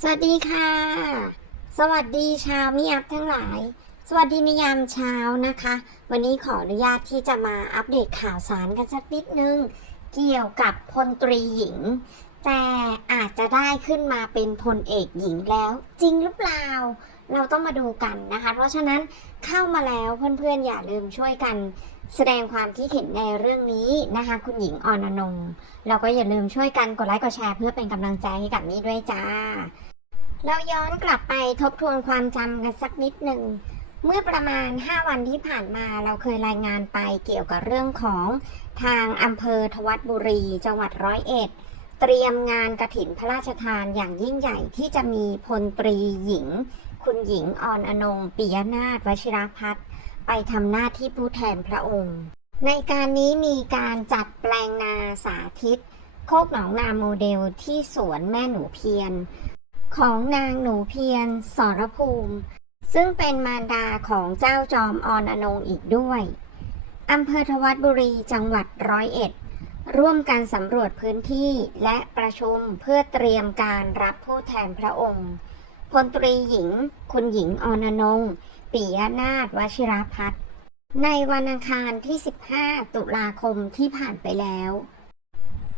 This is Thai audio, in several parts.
สวัสดีค่ะ สวัสดีชาวมิยับทั้งหลาย สวัสดีในยามเช้านะคะ วันนี้ขออนุญาตที่จะมาอัปเดตข่าวสารกันสักนิดนึง เกี่ยวกับพลตรีหญิง แต่อาจจะได้ขึ้นมาเป็นพลเอกหญิงแล้ว จริงหรือเปล่า เราต้องมาดูกันนะคะ เพราะฉะนั้นเข้ามาแล้วเพื่อนๆอย่าลืมช่วยกันแสดงความคิดเห็นในเรื่องนี้นะคะ คุณหญิงออนอนงเราก็อย่าลืมช่วยกันกดไลค์กดแชร์เพื่อเป็นกำลังใจให้กับนี่ด้วยจ้า เราย้อนกลับไปทบทวนความจำกันสักนิดหนึ่งเมื่อประมาณ 5 วันที่ผ่านมาเราเคยรายงานไปเกี่ยวกับเรื่องของทางอำเภอทวัดบุรี จังหวัดร้อยเอ็ดเตรียมงานกระถินพระราชทานอย่างยิ่งใหญ่ที่จะมีพลตรีหญิง คุณหญิงออนอนงปิยนาถวชิรพัฒน์ไปทำหน้าที่ผู้แทนพระองค์ ในการนี้มีการจัดแปลงนาสาธิต โคกหนองนาโมเดลที่สวนแม่หนูเพียรของนางหนูเพียรสรภูมิ ซึ่งเป็นมารดาของเจ้าจอมออนอนงอีกด้วยอำเภอทวัดบุรีจังหวัดร้อยเอ็ดร่วมกันสำรวจพื้นที่และประชุมเพื่อเตรียมการรับผู้แทนพระองค์ พลตรีหญิง คุณหญิงออนนงปิยนาถวชิรพัฒน์ในวันอังคารที่ 15 ตุลาคมที่ผ่านไปแล้ว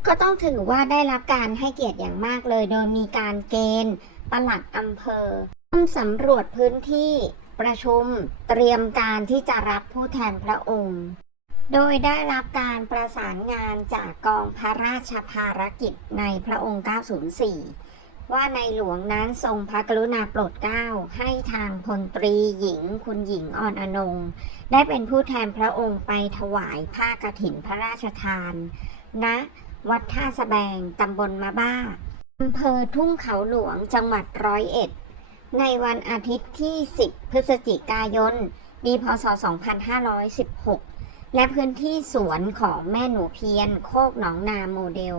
ก็ต้องถือว่าได้รับการให้เกียรติอย่างมากเลย โดยมีการเกณฑ์ปลัดอำเภอร่วมสำรวจพื้นที่ประชุมเตรียมการที่จะรับผู้แทนพระองค์ โดยได้รับการประสานงานจากกองพระราชภารกิจในพระองค์ 904 ว่าในหลวงนั้นทรงพระกรุณาโปรดเกล้าให้ทางพลตรีหญิงคุณหญิงออนอนง ได้เป็นผู้แทนพระองค์ไปถวายผ้ากฐินพระราชทานณวัดท่าสะแบงตำบลมะบ้าอำเภอทุ่งเขาหลวงจังหวัดร้อยเอ็ด ในวันอาทิตย์ที่ 10 พฤศจิกายนปีพศ 2516 และพื้นที่สวนของแม่หนูเพียน โคกหนองนาโมเดล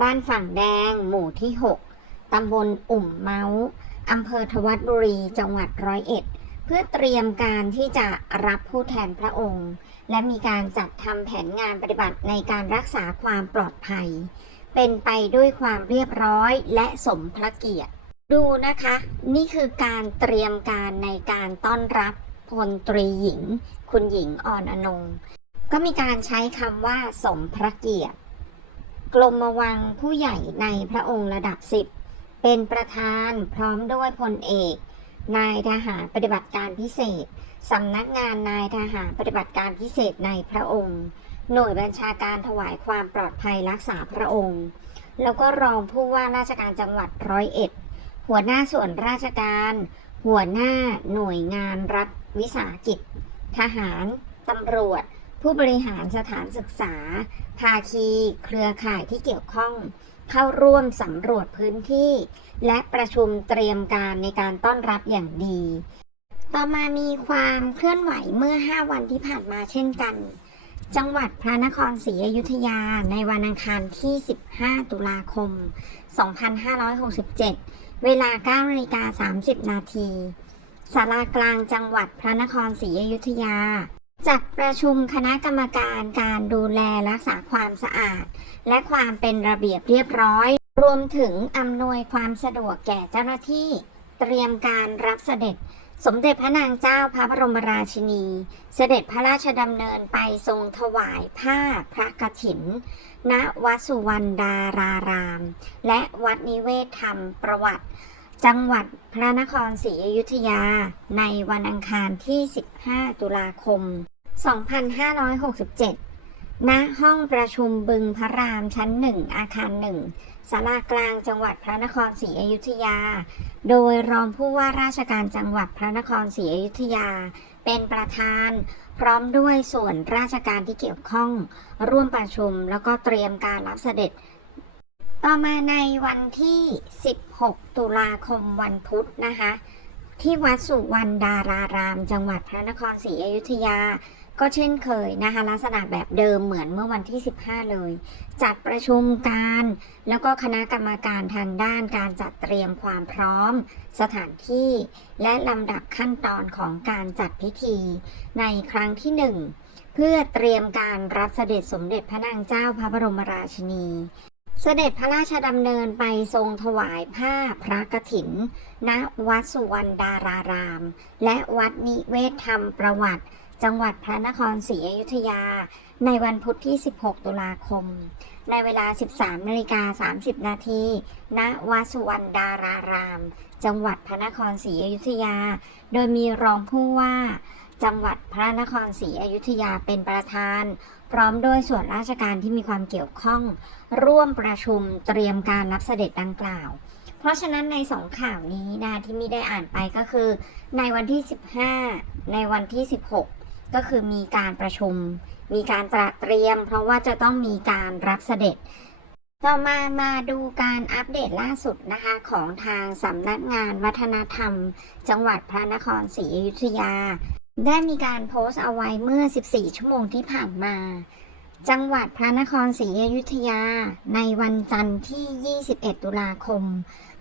บ้านฝั่งแดง หมู่ที่ 6 ตำบลอุ่มเมาส์อำเภอทวัดบุรี จังหวัดร้อยเอ็ด เพื่อเตรียมการที่จะรับผู้แทนพระองค์ และมีการจัดทำแผนงานปฏิบัติในการรักษาความปลอดภัย เป็นไปด้วยความเรียบร้อยและสมพระเกียรติ ดูนะคะ นี่คือการเตรียมการในการต้อนรับพลตรีหญิง คุณหญิงออนอนง ก็มีการใช้คำว่าสมพระเกียรติกรมวังผู้ใหญ่ในพระองค์ระดับสิบ เป็นประธานพร้อมด้วยพลเอก นายทหารปฏิบัติการพิเศษสำนักงานนายทหารปฏิบัติการพิเศษในพระองค์ หน่วยบัญชาการถวายความปลอดภัยรักษาพระองค์ แล้วก็รองผู้ว่าราชการจังหวัดร้อยเอ็ดหัวหน้าส่วนราชการ หัวหน้าหน่วยงานรัฐวิสาหกิจ ทหารตำรวจ ผู้บริหารสถานศึกษา ภาคี เครือข่ายที่เกี่ยวข้อง เข้าร่วมสำรวจพื้นที่ และประชุมเตรียมการในการต้อนรับอย่างดี ต่อมามีความเคลื่อนไหวเมื่อ 5 วันที่ผ่านมาเช่นกัน จังหวัดพระนครศรีอยุธยาในวันอังคารที่ 15 ตุลาคม 2567 เวลา9นาฬิกา30 นาทีศาลากลางจังหวัดพระนครศรีอยุธยา จัดประชุมคณะกรรมการการดูแลรักษาความสะอาด และความเป็นระเบียบเรียบร้อย รวมถึงอำนวยความสะดวกแก่เจ้าหน้าที่ เตรียมการรับเสด็จ สมเด็จพระนางเจ้าพระบรมราชินี เสด็จพระราชดำเนินไปทรงถวายผ้าพระกฐิน ณวัดสุวรรณดาราราม และวัดนิเวศธรรมประวัติ จังหวัดพระนครศรีอยุธยา ในวันอังคารที่ 15 ตุลาคม 2567 ณ ห้องประชุมบึงพระรามชั้นหนึ่งอาคารหนึ่งศาลากลางจังหวัดพระนครศรีอยุธยา โดยรองผู้ว่าราชการจังหวัดพระนครศรีอยุธยา เป็นประธาน พร้อมด้วยส่วนราชการที่เกี่ยวข้อง ร่วมประชุมแล้วก็เตรียมการรับเสด็จ ต่อมาในวันที่ 16 ตุลาคมวันพุธนะคะที่วัดสุวรรณดาราราม จังหวัดพระนครศรีอยุธยา ก็เช่นเคยนะคะลักษณะแบบเดิมเหมือนเมื่อวันที่ 15 เลย จัดประชุมการ แล้วก็คณะกรรมการทางด้านการจัดเตรียมความพร้อม สถานที่ และลำดับขั้นตอนของการจัดพิธี ในครั้งที่หนึ่งเพื่อเตรียมการรับเสด็จสมเด็จพระนางเจ้าพระบรมราชินีเสด็จพระราชดำเนินไปทรงถวายผ้าพระกฐิน ณ วัดสุวรรณดาราราม และวัดนิเวศธรรมประวัติ จังหวัดพระนครศรีอยุธยา ในวันพุธที่ 16 ตุลาคม ในเวลา 13นาฬิกา30 นาทีณวัดสุวรรณดาราราม จังหวัดพระนครศรีอยุธยา โดยมีรองผู้ว่า จังหวัดพระนครศรีอยุธยาเป็นประธาน พร้อมด้วยส่วนราชการที่มีความเกี่ยวข้อง ร่วมประชุมเตรียมการรับเสด็จดังกล่าวเพราะฉะนั้นในสองข่าวนี้นะที่มีได้อ่านไปก็คือ ในวันที่ 15 ในวันที่ 16 ก็คือมีการประชุม มีการตระเตรียม เพราะว่าจะต้องมีการรับเสด็จ ต่อมามาดูการอัปเดตล่าสุดนะคะของทางสำนักงานวัฒนธรรม จังหวัดพระนครศรีอยุธยา ได้มีการโพสต์เอาไว้เมื่อ 14 ชั่วโมงที่ผ่านมา จังหวัดพระนครศรีอยุธยา ในวันจันทร์ที่ 21 ตุลาคม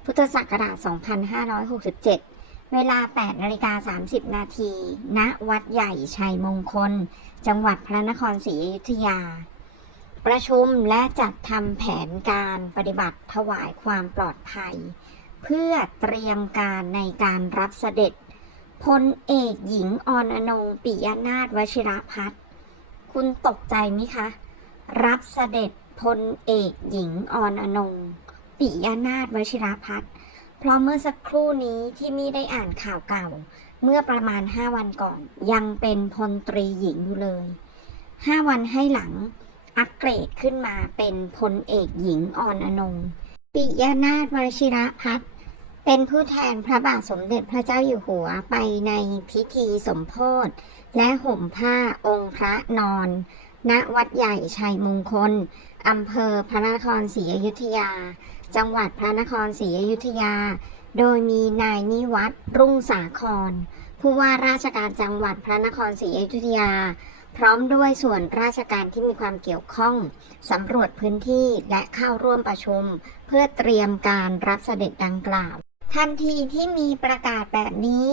พุทธศักราช 2567 เวลา8นาฬิกา30 นาที ณ วัดใหญ่ชัยมงคล จังหวัดพระนครศรีอยุธยา ประชุมและจัดทำแผนการปฏิบัติถวายความปลอดภัย เพื่อเตรียมการในการรับเสด็จพลเอกหญิงออนอนงปิยนาถวชิรพัฒน์คุณตกใจไหมคะ รับเสด็จพลเอกหญิงออนอนงปิยนาถวชิรพัฒน์ เพราะเมื่อสักครู่นี้ที่มี่ได้อ่านข่าวเก่า เมื่อประมาณ 5 วันก่อน ยังเป็นพลตรีหญิงอยู่เลย 5 วันให้หลัง อัปเกรดขึ้นมาเป็นพลเอกหญิงออนอนงปิยนาถวชิระพัฒน์เป็นผู้แทนพระบาทสมเด็จพระเจ้าอยู่หัวไปในพิธีสมโพธและห่มผ้าองค์พระนอน ณวัดใหญ่ชัยมงคล อำเภอพระนครศรีอยุธยา จังหวัดพระนครศรีอยุธยา โดยมีนายนิวัตรรุ่งสาคร ผู้ว่าราชการจังหวัดพระนครศรีอยุธยา พร้อมด้วยส่วนราชการที่มีความเกี่ยวข้องสำรวจพื้นที่และเข้าร่วมประชุม เพื่อเตรียมการรับเสด็จดังกล่าว ทันทีที่มีประกาศแบบนี้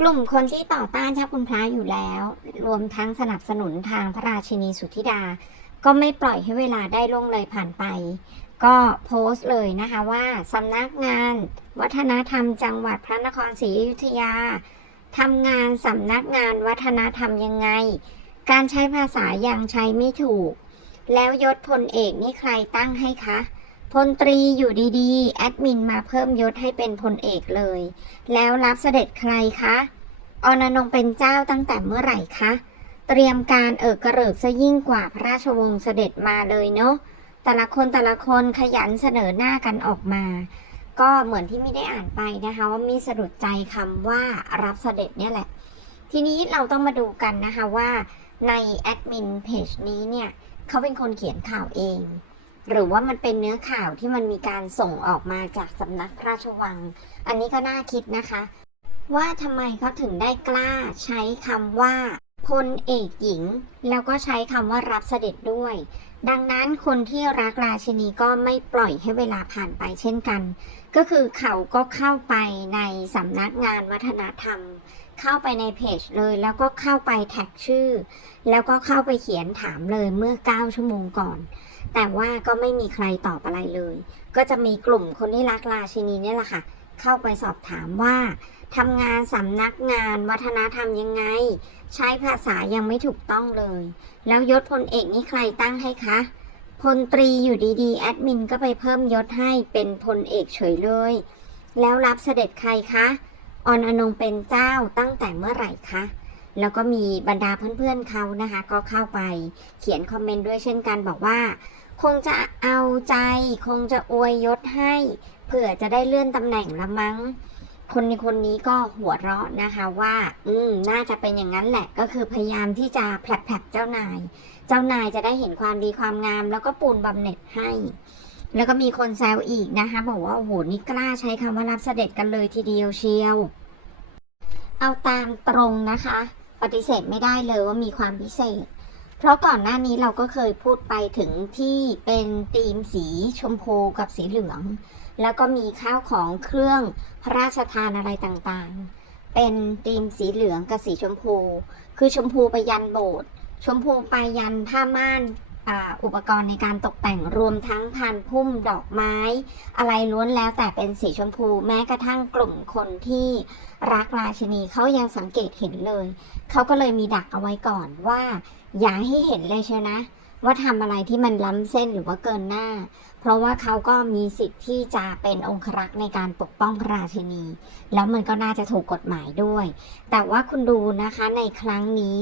กลุ่มคนที่ต่อต้านเจ้าคุณพระอยู่แล้ว รวมทั้งสนับสนุนทางพระราชินีสุธิดา ก็ไม่ปล่อยให้เวลาได้ล่วงเลยผ่านไป ก็โพสต์เลยนะคะว่าสำนักงาน วัฒนธรรมจังหวัดพระนครศรีอยุธยาทำงานสำนักงานวัฒนธรรมยังไง การใช้ภาษายังใช้ไม่ถูก แล้วยศพลเอกนี่ใครตั้งให้คะ พลตรีอยู่ดีๆ แอดมินมาเพิ่มยศให้เป็นพลเอกเลย แล้วรับเสด็จใครคะอนนงเป็นเจ้าตั้งแต่เมื่อไหร่คะ เตรียมการเอิกกระเริกซะยิ่งกว่าพระราชวงศ์เสด็จมาเลยเนาะแต่ละคนแต่ละคนขยันเสนอหน้ากันออกมา ก็เหมือนที่ไม่ได้อ่านไปนะคะ ว่ามีสะดุดใจคำว่ารับเสด็จเนี่ยแหละ ทีนี้เราต้องมาดูกันนะคะว่าในแอดมินเพจนี้เนี่ยเขาเป็นคนเขียนข่าวเอง หรือว่ามันเป็นเนื้อข่าวที่มันมีการส่งออกมาจากสำนักพระราชวัง อันนี้ก็น่าคิดนะคะ ว่าทำไมเขาถึงได้กล้าใช้คำว่าพลเอกหญิง แล้วก็ใช้คำว่ารับเสด็จด้วย ดังนั้นคนที่รักราชินีก็ไม่ปล่อยให้เวลาผ่านไปเช่นกัน ก็คือเขาก็เข้าไปในสำนักงานวัฒนธรรม เข้าไปในเพจเลย แล้วก็เข้าไปแท็กชื่อ แล้วก็เข้าไปเขียนถามเลยเมื่อ 9 ชั่วโมงก่อน แต่ว่าก็ไม่มีใครตอบอะไรเลย ก็จะมีกลุ่มคนที่รักราชินีเนี่ยแหละค่ะ เข้าไปสอบถามว่าทำงานสำนักงานวัฒนธรรมยังไง ใช้ภาษายังไม่ถูกต้องเลย แล้วยศพลเอกนี่ใครตั้งให้คะพลตรีอยู่ดีๆ แอดมินก็ไปเพิ่มยศให้เป็นพลเอกเฉยเลย แล้วรับเสด็จใครคะ ออนอนงเป็นเจ้าตั้งแต่เมื่อไหร่คะแล้วก็มีบรรดาเพื่อนๆเขานะคะ ก็เข้าไปเขียนคอมเมนต์ด้วยเช่นกันบอกว่า คงจะเอาใจ คงจะอวยยศให้เผื่อจะได้เลื่อนตำแหน่งละมั้ง คนในคนนี้ก็หัวเราะนะคะว่า อืมน่าจะเป็นอย่างนั้นแหละก็คือพยายามที่จะแผลบๆเจ้านาย เจ้านายจะได้เห็นความดีความงาม แล้วก็ปูนบำเหน็จให้ แล้วก็มีคนแซวอีกนะคะบอกว่าโอ้โหนี่กล้าใช้คำว่ารับเสด็จกันเลยทีเดียวเชียว เอาตามตรงนะคะ ปฏิเสธไม่ได้เลยว่ามีความพิเศษ เพราะก่อนหน้านี้เราก็เคยพูดไปถึงที่เป็นธีมสีชมพูกับสีเหลือง แล้วก็มีข้าวของเครื่องพระราชทานอะไรต่างๆ เป็นธีมสีเหลืองกับสีชมพู คือชมพูไปยันโบสถ์ชมพูไปยันผ้าม่าน อุปกรณ์ในการตกแต่งรวมทั้งพันพุ่มดอกไม้ อะไรล้วนแล้วแต่เป็นสีชมพู แม้กระทั่งกลุ่มคนที่รักราชินีเขายังสังเกตเห็นเลย เขาก็เลยมีดักเอาไว้ก่อนว่า อย่าให้เห็นเลยเชียวนะ ว่าทำอะไรที่มันล้ำเส้นหรือว่าเกินหน้า เพราะว่าเขาก็มีสิทธิ์ที่จะเป็นองครักษ์ในการปกป้องพระราชินี แล้วมันก็น่าจะถูกกฎหมายด้วย แต่ว่าคุณดูนะคะในครั้งนี้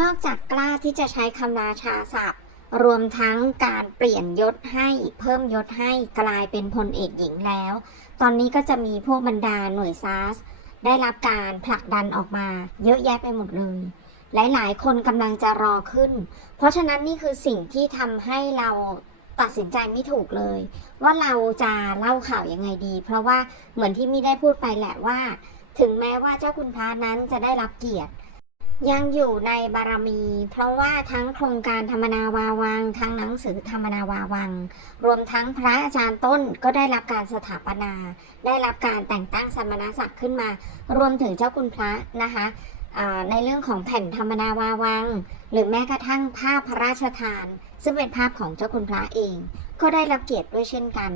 นอกจากกล้าที่จะใช้คำราชาศัพท์ รวมทั้งการเปลี่ยนยศให้เพิ่มยศให้กลายเป็นพลเอกหญิงแล้ว ตอนนี้ก็จะมีพวกบรรดาหน่วยซาสได้รับการผลักดันออกมา เยอะแยะไปหมดเลย หลาย ๆ คนกำลังจะรอขึ้น เพราะฉะนั้นนี่คือสิ่งที่ทำให้เราตัดสินใจไม่ถูกเลย ว่าเราจะเล่าข่าวยังไงดี เพราะว่าเหมือนที่มิได้พูดไปแหละว่า ถึงแม้ว่าเจ้าคุณพระนั้นจะได้รับเกียรติ ยังอยู่ในบารมี เพราะว่าทั้งโครงการธรรมนาวาวัง ทั้งหนังสือธรรมนาวาวัง รวมทั้งพระอาจารย์ต้นก็ได้รับการสถาปนา ได้รับการแต่งตั้งสมณศักดิ์ขึ้นมา รวมถึงเจ้าคุณพระนะคะในเรื่องของแผ่นธรรมนาวาวัง หรือแม้กระทั่งภาพพระราชทาน ซึ่งเป็นภาพของเจ้าคุณพระเอง ก็ได้รับเกียรติด้วยเช่นกัน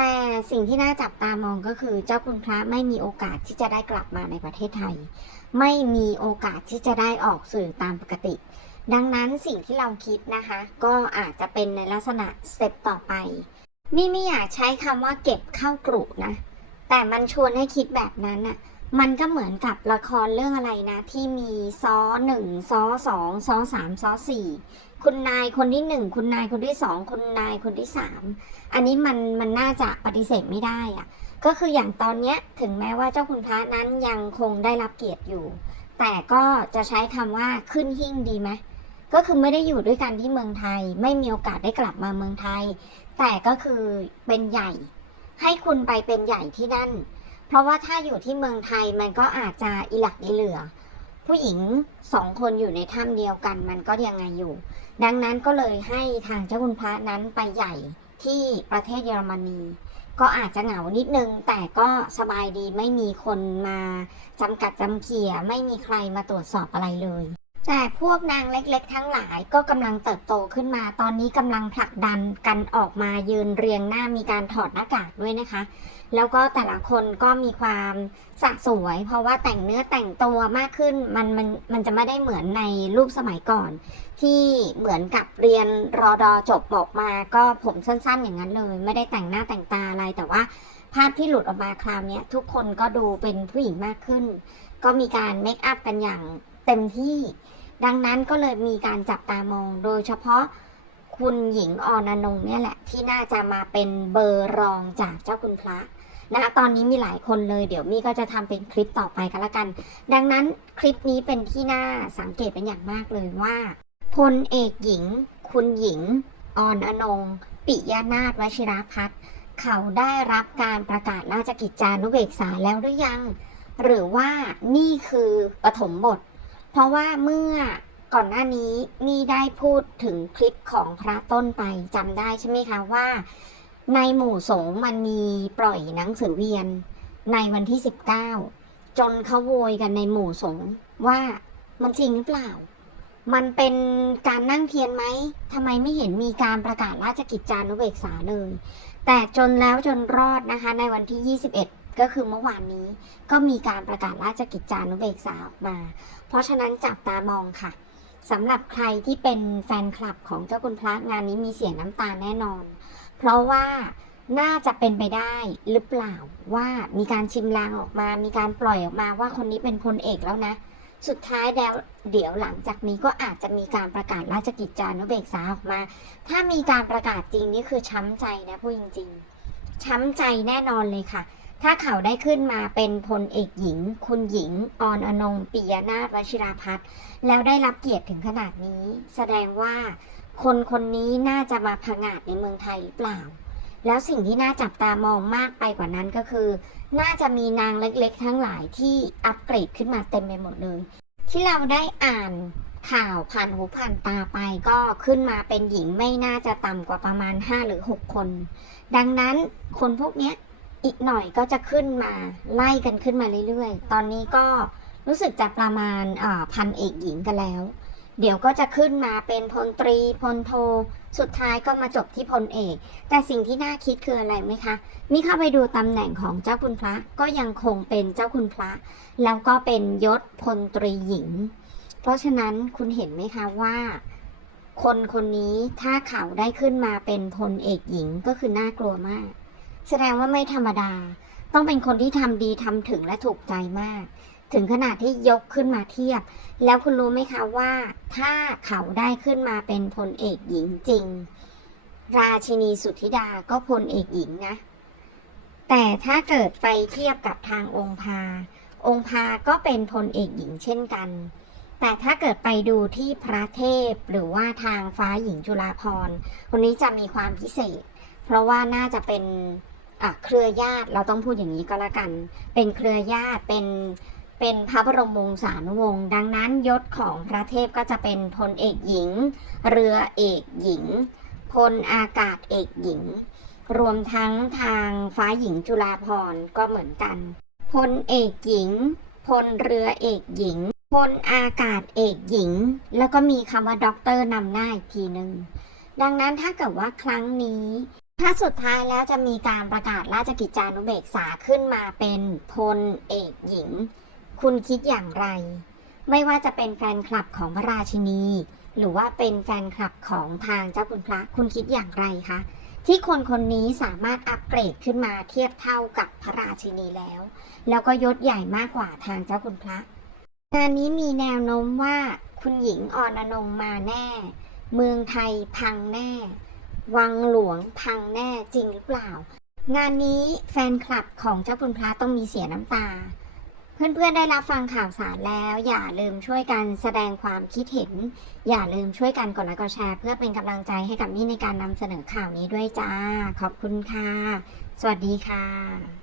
แต่สิ่งที่น่าจับตามองก็คือเจ้าคุณพระไม่มีโอกาสที่จะได้กลับมาในประเทศไทย ไม่มีโอกาสที่จะได้ออกสื่อตามปกติ ดังนั้นสิ่งที่เราคิดนะคะ ก็อาจจะเป็นในลักษณะสเต็ปต่อไป นี่ไม่อยากใช้คำว่าเก็บเข้ากรุนะ แต่มันชวนให้คิดแบบนั้นน่ะมันก็เหมือนกับละครเรื่องอะไรนะ ที่มีซ้อหนึ่งซ้อสองซ้อสามซ้อสี่ คุณนายคนที่หนึ่งคุณนายคนที่สองคุณนายคนที่สามอันนี้มันมันน่าจะปฏิเสธไม่ได้อะก็คืออย่างตอนเนี้ยถึงแม้ว่าเจ้าคุณพระนั้นยังคงได้รับเกียรติอยู่ แต่ก็จะใช้คำว่าขึ้นหิ่งดีไหมก็คือไม่ได้อยู่ด้วยกันที่เมืองไทย ไม่มีโอกาสได้กลับมาเมืองไทย แต่ก็คือเป็นใหญ่ ให้คุณไปเป็นใหญ่ที่นั่น เพราะว่าถ้าอยู่ที่เมืองไทยมันก็อาจจะอีหลักอีเหลือ ผู้หญิงสองคนอยู่ในถ้ำเดียวกันมันก็ยังไงอยู่ ดังนั้นก็เลยให้ทางเจ้าคุณพระนั้นไปใหญ่ที่ประเทศเยอรมนี ก็อาจจะเหงานิดนึง แต่ก็สบายดีไม่มีคนมาจำกัดจำเขี่ยไม่มีใครมาตรวจสอบอะไรเลย แต่พวกนางเล็กๆ ทั้งหลายก็กำลังเติบโตขึ้นมา ตอนนี้กำลังผลักดันกันออกมายืนเรียงหน้ามีการถอดหน้ากากด้วยนะคะ แล้วก็แต่ละคนก็มีความสะสวย เพราะว่าแต่งเนื้อแต่งตัวมากขึ้นมันมันมันจะไม่ได้เหมือนในรูปสมัยก่อน ที่เหมือนกับเรียนรอดอจบออกมาก็ผมสั้นๆ อย่างนั้นเลย ไม่ได้แต่งหน้าแต่งตาอะไรแต่ว่าภาพที่หลุดออกมาคราวนี้ทุกคนก็ดูเป็นผู้หญิงมากขึ้น ก็มีการเมคอัพกันอย่างเต็มที่ ดังนั้นก็เลยมีการจับตามอง โดยเฉพาะคุณหญิงออนนงเนี่ยแหละ ที่น่าจะมาเป็นเบอร์รองจากเจ้าคุณพระนะคะตอนนี้มีหลายคนเลยเดี๋ยวมี่ก็จะทำเป็นคลิปต่อไปกันละกัน ดังนั้นคลิปนี้เป็นที่น่าสังเกตเป็นอย่างมากเลยว่าพลเอกหญิง คุณหญิงออนอนง ปิยนาถวชิรพัฒน์เขาได้รับการประกาศราชกิจจานุเบกษาแล้วหรือยัง หรือว่านี่คือปฐมบท ราะว่าเมื่อก่อนหน้านี้นี่ได้พูดถึงคลิปของพระต้นไปจำได้ใช่ไหมคะว่า ในหมู่สงฆ์มันมีปล่อยหนังสือเวียนในวันที่ 19 จนเขาโวยกันในหมู่สงฆ์ว่ามันจริงหรือเปล่า มันเป็นการนั่งเทียนไหมทำไมไม่เห็นมีการประกาศราชกิจจานุเบกษาเลย แต่จนแล้วจนรอดนะคะในวันที่ 21 ก็คือเมื่อวานนี้ ก็มีการประกาศราชกิจจานุเบกษาออกมา เพราะฉะนั้นจับตามองค่ะสำหรับใครที่เป็นแฟนคลับของเจ้าคุณพระงานนี้มีเสียงน้ำตาแน่นอน เพราะว่าน่าจะเป็นไปได้หรือเปล่าว่ามีการชิมลางออกมา มีการปล่อยออกมาว่าคนนี้เป็นพลเอกแล้วนะ สุดท้ายแล้วเดี๋ยวหลังจากนี้ก็อาจจะมีการประกาศราชกิจจานุเบกษาออกมา ถ้ามีการประกาศจริงนี่คือช้ำใจนะพูดจริง ๆ ช้ำใจแน่นอนเลยค่ะ ถ้าเขาได้ขึ้นมาเป็นพลเอกหญิง คุณหญิงออนอนงปิยนาถวชิราพัฒน์แล้วได้รับเกียรติถึงขนาดนี้ แสดงว่าคนคนนี้น่าจะมาผงาดในเมืองไทยหรือเปล่า แล้วสิ่งที่น่าจับตามองมากไปกว่านั้นก็คือ น่าจะมีนางเล็กๆ ทั้งหลายที่อัปเกรดขึ้นมาเต็มไปหมดเลย ที่เราได้อ่านข่าวผ่านหูผ่านตาไปก็ขึ้นมาเป็นหญิงไม่น่าจะต่ำกว่าประมาณ 5 หรือ 6 คน ดังนั้นคนพวกนี้ อีกหน่อยก็จะขึ้นมาไล่กันขึ้นมาเรื่อยๆ ตอนนี้ก็รู้สึกจะประมาณพันเอกหญิงกันแล้ว เดี๋ยวก็จะขึ้นมาเป็นพลตรีพลโท สุดท้ายก็มาจบที่พลเอก แต่สิ่งที่น่าคิดคืออะไรไหมคะนี่เข้าไปดูตำแหน่งของเจ้าคุณพระก็ยังคงเป็นเจ้าคุณพระ แล้วก็เป็นยศพลตรีหญิง เพราะฉะนั้นคุณเห็นไหมคะว่าคนคนนี้ถ้าเขาได้ขึ้นมาเป็นพลเอกหญิงก็คือน่ากลัวมาก แสดงว่าไม่ธรรมดา ต้องเป็นคนที่ทำดีทำถึงและถูกใจมาก ถึงขนาดที่ยกขึ้นมาเทียบ แล้วคุณรู้ไหมคะว่า ถ้าเขาได้ขึ้นมาเป็นพลเอกหญิงจริง ราชินีสุทธิดาก็พลเอกหญิงนะ แต่ถ้าเกิดไปเทียบกับทางองค์พา องค์พาก็เป็นพลเอกหญิงเช่นกันแต่ถ้าเกิดไปดูที่พระเทพหรือว่าทางฟ้าหญิงจุฬาภรคนนี้จะมีความพิเศษ เพราะว่าน่าจะเป็น เครือญาติเราต้องพูดอย่างนี้ก็แล้วกัน เป็นเครือญาติเป็นเป็นพระบรมวงศานุวงศ์ดังนั้นยศของพระเทพก็จะเป็นพลเอกหญิง เรือเอกหญิง พลอากาศเอกหญิง รวมทั้งทางฟ้าหญิงจุฬาภรณ์ก็เหมือนกัน พลเอกหญิง พลเรือเอกหญิง พลอากาศเอกหญิง แล้วก็มีคำว่าด็อกเตอร์นำหน้าอีกทีหนึ่งดังนั้นถ้าเกิดว่าครั้งนี้ ถ้าสุดท้ายแล้วจะมีการประกาศราชกิจจานุเบกษาขึ้นมาเป็นพลเอกหญิง คุณคิดอย่างไร ไม่ว่าจะเป็นแฟนคลับของพระราชินี หรือว่าเป็นแฟนคลับของทางเจ้าคุณพระคุณคิดอย่างไรคะที่คนคนนี้สามารถอัปเกรดขึ้นมาเทียบเท่ากับพระราชินีแล้ว แล้วก็ยศใหญ่มากกว่าทางเจ้าคุณพระงานนี้มีแนวโน้มว่าคุณหญิงออนนงมาแน่ เมืองไทยพังแน่ วังหลวงพังแน่จริงหรือเปล่า งานนี้แฟนคลับของเจ้าคุณพระต้องมีเสียน้ำตา เพื่อนๆได้รับฟังข่าวสารแล้ว อย่าลืมช่วยกันแสดงความคิดเห็น อย่าลืมช่วยกันกดไลค์กดแชร์ เพื่อเป็นกำลังใจให้กับมี่ในการนำเสนอข่าวนี้ด้วยจ้า ขอบคุณค่ะ สวัสดีค่ะ